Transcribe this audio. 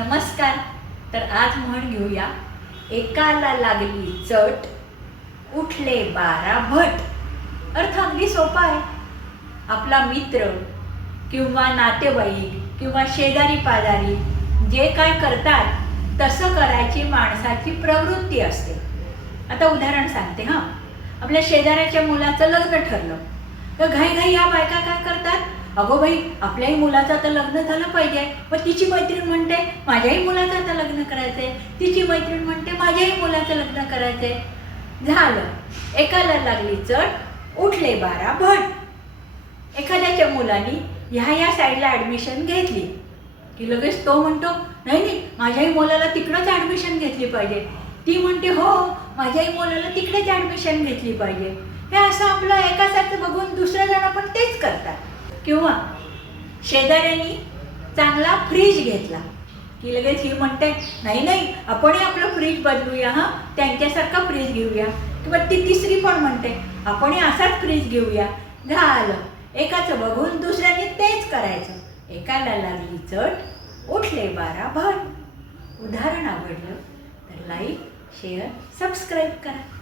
नमस्कार. तर आज म्हण घेऊया एकाला लागली चट उठले बारा भट. अर्थ अगदी सोपा आहे. आपला मित्र किंवा नातेवाईक किंवा शेजारी पाजारी जे काय करतात तसं करायची माणसाची प्रवृत्ती असते. आता उदाहरण सांगते हां. आपल्या शेजाऱ्याच्या मुलाचं लग्न ठरलं. तर घाई या बायका काय करतात? अगो बाई आपल्याही मुलाचं आता लग्न झालं पाहिजे. मग तिची मैत्रीण म्हणते माझ्याही मुलाचं आता लग्न करायचंय. तिची मैत्रीण म्हणते माझ्याही मुलाचं लग्न करायचंय. झालं. एकाला लागली चढ उठले बारा भट. एखाद्याच्या मुलानी ह्या या साईडला ॲडमिशन घेतली. की लगेच तो म्हणतो नाही नाही माझ्याही मुलाला तिकडंच ॲडमिशन घेतली पाहिजे. ती म्हणते हो, हो माझ्याही मुलाला तिकडेच ॲडमिशन घेतली पाहिजे. हे असं आपलं एकासारखं बघून दुसऱ्या जण पण तेच करतात किंवा शेजाऱ्यांनी चांगला फ्रीज घेतला. की लगेच ही म्हणते नाही नाही आपणही आपलं फ्रीज बदलूया हां? त्यांच्यासारखा फ्रीज घेऊया. किंवा ती तिसरी पण म्हणते आपणही असाच फ्रीज घेऊया. झालं. एकाचं बघून दुसऱ्याने तेच करायचं. एकाला लागली चट उठले बारा भर. उदाहरण आवडलं तर लाईक शेअर सबस्क्राईब करा.